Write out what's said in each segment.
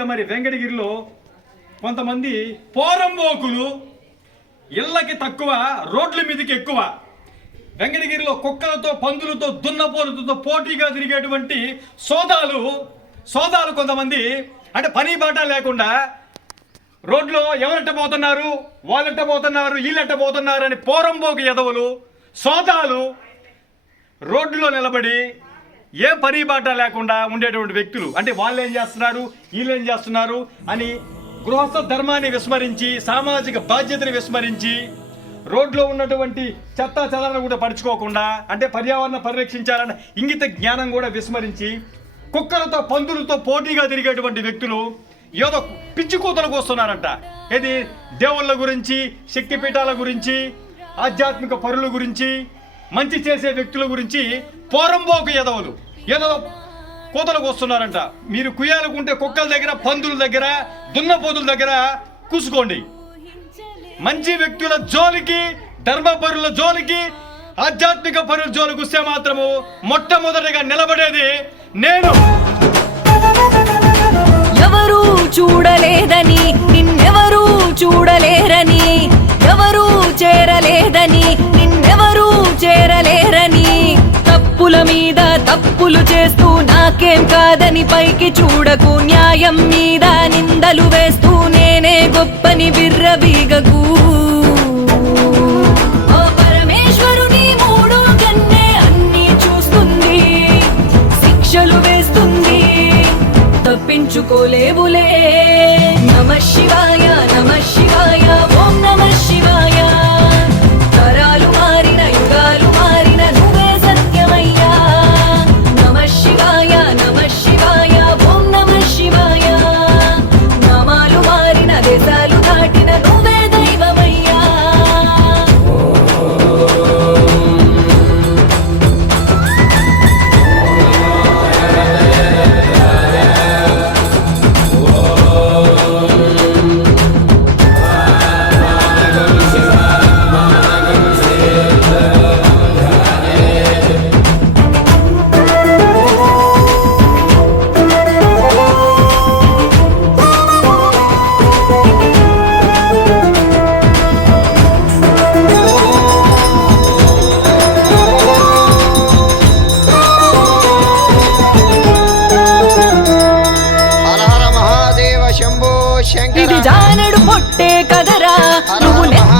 అయితే మరి వెంకటగిరిలో కొంతమంది పోరంబోకులు ఇళ్ళకి తక్కువ రోడ్ల మీదకి ఎక్కువ. వెంకటగిరిలో కుక్కలతో పందులతో దున్నపోతులతో పోటీగా తిరిగేటువంటి సోదాలు సోదాలు కొంతమంది. అంటే పని బాట లేకుండా రోడ్లో ఎవరెట్ట పోతున్నారు వాళ్ళెట్ట పోతున్నారు వీళ్ళెట్ట పోతున్నారు అని పోరంబోకు ఎదవులు సోదాలు రోడ్లో నిలబడి ఏ పని బాట లేకుండా ఉండేటువంటి వ్యక్తులు. అంటే వాళ్ళు ఏం చేస్తున్నారు? వీళ్ళు ఏం చేస్తున్నారు? అని గృహస్థ ధర్మాన్ని విస్మరించి సామాజిక బాధ్యతని విస్మరించి రోడ్లో ఉన్నటువంటి చెత్త చెదాలను కూడా పరుచుకోకుండా అంటే పర్యావరణ పరిరక్షించాలన్న ఇంగిత జ్ఞానం కూడా విస్మరించి కుక్కలతో పందులతో పోటీగా తిరిగేటువంటి వ్యక్తులు ఏదో పిచ్చి కూతలకు వస్తున్నారంట ఇది దేవుళ్ళ గురించి శక్తిపీఠాల గురించి ఆధ్యాత్మిక పరుల గురించి మంచి చేసే వ్యక్తుల గురించి పోరంబోకు ఎదవలు ఏదో కోతలకు వస్తున్నారంట. మీరు కుయ్యాలకుంటే కుక్కల దగ్గర పందుల దగ్గర దున్నపోతుల దగ్గర కూసుకోండి. మంచి వ్యక్తుల జోలికి ధర్మపరుల జోలికి ఆధ్యాత్మిక పరుల జోలికి వస్తే మాత్రము మొట్టమొదటిగా నిలబడేది నేను. ఎవరూ చూడలేదని నిన్నెవరూ చూడలేరని ఎవరూ చేరలేదని చేరలేరని. తప్పుల మీద తప్పులు చేస్తూ నాకేం కాదని పైకి చూడకు. న్యాయం మీద నిందలు వేస్తూ నేనే గొప్పని బిర్రబీగకు ఆ పరమేశ్వరుని మూడు కన్నే అన్నీ చూస్తుంది. శిక్షలు వేస్తుంది. తప్పించుకోలేవులే.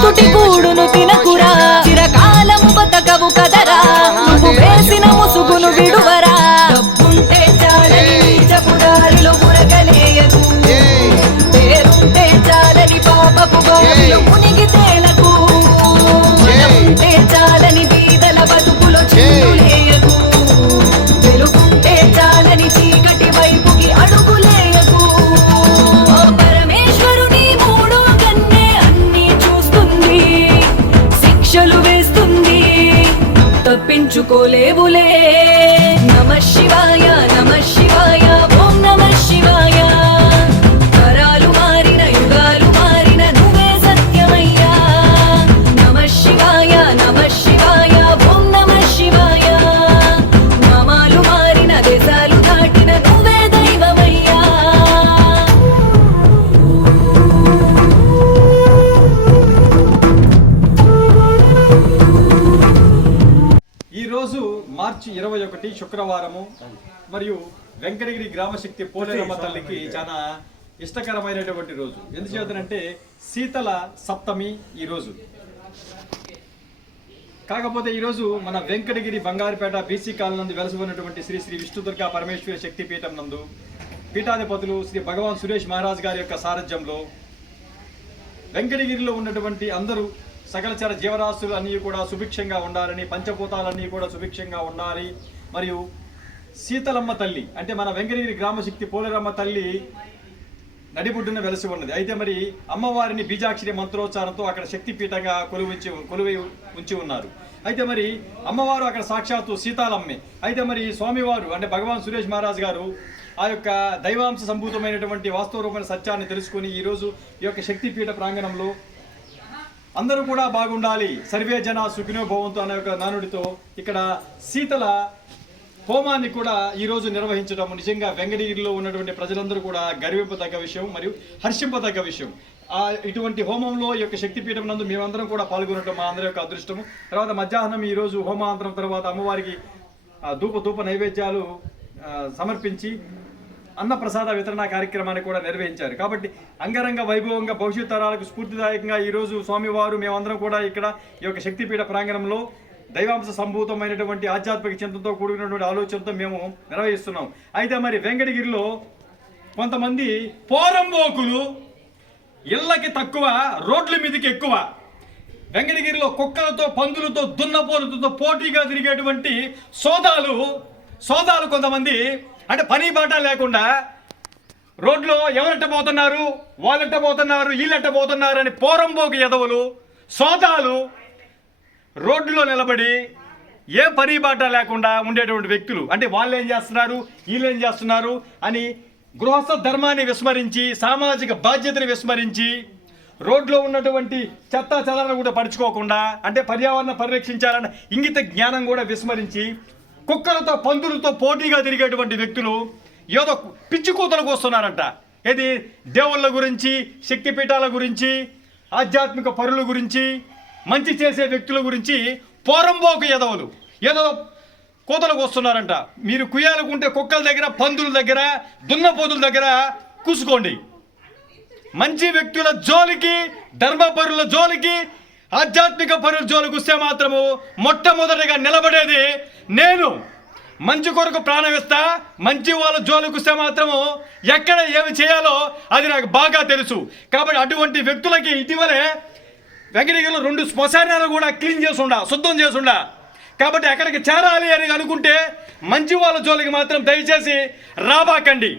తుటి కూడును తినకురా. తప్పించుకోలేవులే ఒకటి శుక్రవారము మరియు వెంకటగిరి గ్రామశక్తి పోలేరమ్మ తల్లికి చాలా ఇష్టకరమైనటువంటి రోజు. ఎందుచేతనంటే శీతల సప్తమి ఈ రోజు. కాకపోతే ఈరోజు మన వెంకటగిరి బంగారుపేట బీసీ కాలనీ నందు వెలసి ఉన్నటువంటి శ్రీ శ్రీ విష్ణుదుర్గ పరమేశ్వరి శక్తి పీఠం నందు పీఠాధిపతులు శ్రీ భగవాన్ సురేష్ మహారాజ్ గారి యొక్క సారథ్యంలో వెంకటగిరిలో ఉన్నటువంటి అందరూ సకలచర జీవరాశులు అన్నీ కూడా సుభిక్షంగా ఉండాలని పంచభూతాలన్నీ కూడా సుభిక్షంగా ఉండాలి. మరియు సీతలమ్మ తల్లి అంటే మన వెంకటగిరి గ్రామశక్తి పోలేరమ్మ తల్లి నడిబుడ్డున వెలసి ఉన్నది. అయితే మరి అమ్మవారిని బీజాక్షరి మంత్రోచ్చారంతో అక్కడ శక్తిపీఠంగా కొలువించి కొలువై ఉంచి ఉన్నారు. అయితే మరి అమ్మవారు అక్కడ సాక్షాత్తు సీతాలమ్మే. అయితే మరి స్వామివారు అంటే భగవాన్ సురేష్ మహారాజ్ గారు ఆ యొక్క దైవాంశ సంభూతమైనటువంటి వాస్తవరూపమైన సత్యాన్ని తెలుసుకుని ఈరోజు ఈ యొక్క శక్తిపీఠ ప్రాంగణంలో అందరూ కూడా బాగుండాలి. సర్వే జన సుఖినో భవంతు అనే ఒక నానుడితో ఇక్కడ సీతల హోమాన్ని కూడా ఈ రోజు నిర్వహించడం నిజంగా వెంకటగిరిలో ఉన్నటువంటి ప్రజలందరూ కూడా గర్వింపదగ్గ విషయం మరియు హర్షింపదగ్గ విషయం. ఆ ఇటువంటి హోమంలో ఈ యొక్క శక్తిపీఠం నందు మేమందరం కూడా పాల్గొనడం మా అందరి యొక్క అదృష్టము. తర్వాత మధ్యాహ్నం ఈ రోజు హోమాంతరం తర్వాత అమ్మవారికి ధూప ధూప నైవేద్యాలు సమర్పించి అన్నప్రసాద వితరణ కార్యక్రమాన్ని కూడా నిర్వహించారు. కాబట్టి అంగరంగ వైభవంగా భవిష్యత్ తరాలకు స్ఫూర్తిదాయకంగా ఈరోజు స్వామివారు మేమందరం కూడా ఇక్కడ ఈ యొక్క శక్తిపీఠ ప్రాంగణంలో దైవాంశ సంభూతమైనటువంటి ఆధ్యాత్మిక చింతనతో కూడినటువంటి ఆలోచనతో మేము నిర్వహిస్తున్నాం. అయితే మరి వెంకటగిరిలో కొంతమంది పోరంబోకులు ఇళ్ళకి తక్కువ రోడ్ల మీదకి ఎక్కువ. వెంకటగిరిలో కుక్కలతో పందులతో దున్నపోతులతో పోటీగా తిరిగేటువంటి సోదాలు సోదాలు కొంతమంది. అంటే పని బాట లేకుండా రోడ్లో ఎవరెట్ట పోతున్నారు వాళ్ళెట్ట పోతున్నారు వీళ్ళెట్ట పోతున్నారు అని పోరంబోకు ఎదవులు సోదాలు రోడ్డులో నిలబడి ఏ పని బాట లేకుండా ఉండేటువంటి వ్యక్తులు. అంటే వాళ్ళు ఏం చేస్తున్నారు? వీళ్ళు ఏం చేస్తున్నారు? అని గృహస్థ ధర్మాన్ని విస్మరించి సామాజిక బాధ్యతని విస్మరించి రోడ్లో ఉన్నటువంటి చెత్త చెదాలను కూడా పరుచుకోకుండా అంటే పర్యావరణ పరిరక్షించాలన్న ఇంగిత జ్ఞానం కూడా విస్మరించి కుక్కలతో పందులతో పోటీగా తిరిగేటువంటి వ్యక్తులు ఏదో పిచ్చి కూతలకు వస్తున్నారంట. ఏది? దేవుళ్ళ గురించి శక్తిపీఠాల గురించి ఆధ్యాత్మిక పరుల గురించి మంచి చేసే వ్యక్తుల గురించి పోరంబోకు ఎదవలు. ఏదో కోతలకు వస్తున్నారంట మీరు కుయ్యాలకుంటే కుక్కల దగ్గర పందుల దగ్గర దున్నపోతుల దగ్గర కూసుకోండి. మంచి వ్యక్తుల జోలికి ధర్మపరుల జోలికి ఆధ్యాత్మిక పరుల జోలికి వస్తే మాత్రము మొట్టమొదటిగా నిలబడేది నేను. మంచి కొరకు ప్రాణం ఇస్తా మంచి వాళ్ళ జోలికి వస్తే మాత్రము ఎక్కడ ఏమి చేయాలో అది నాకు బాగా తెలుసు. కాబట్టి అటువంటి వ్యక్తులకి ఇటీవలే వెంకటగిరిలో రెండు శ్మశానాలు కూడా క్లీన్ చేసుండా శుద్ధం చేసుండా. కాబట్టి అక్కడికి చేరాలి అని అనుకుంటే మంచి వాళ్ళ జోలికి మాత్రం దయచేసి రాబాకండి.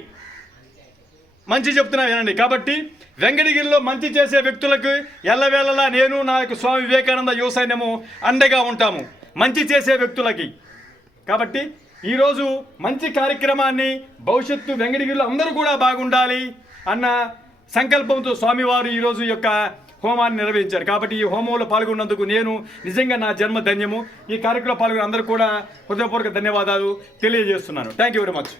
మంచి చెప్తున్నా వినండి. కాబట్టి వెంకటగిరిలో మంచి చేసే వ్యక్తులకు ఎల్లవేళలా నేను నా యొక్క స్వామి వివేకానంద యువసైన్యము అండగా ఉంటాము. మంచి చేసే వ్యక్తులకి. కాబట్టి ఈరోజు మంచి కార్యక్రమాన్ని భవిష్యత్తు వెంకటగిరిలో అందరూ కూడా బాగుండాలి అన్న సంకల్పంతో స్వామివారు ఈరోజు యొక్క హోమాన్ని నిర్వహించారు. కాబట్టి ఈ హోమంలో పాల్గొన్నందుకు నేను నిజంగా నా జన్మ ధన్యము. ఈ కార్యక్రమంలో పాల్గొన్న అందరూ కూడా హృదయపూర్వక ధన్యవాదాలు తెలియజేస్తున్నాను. Thank you very much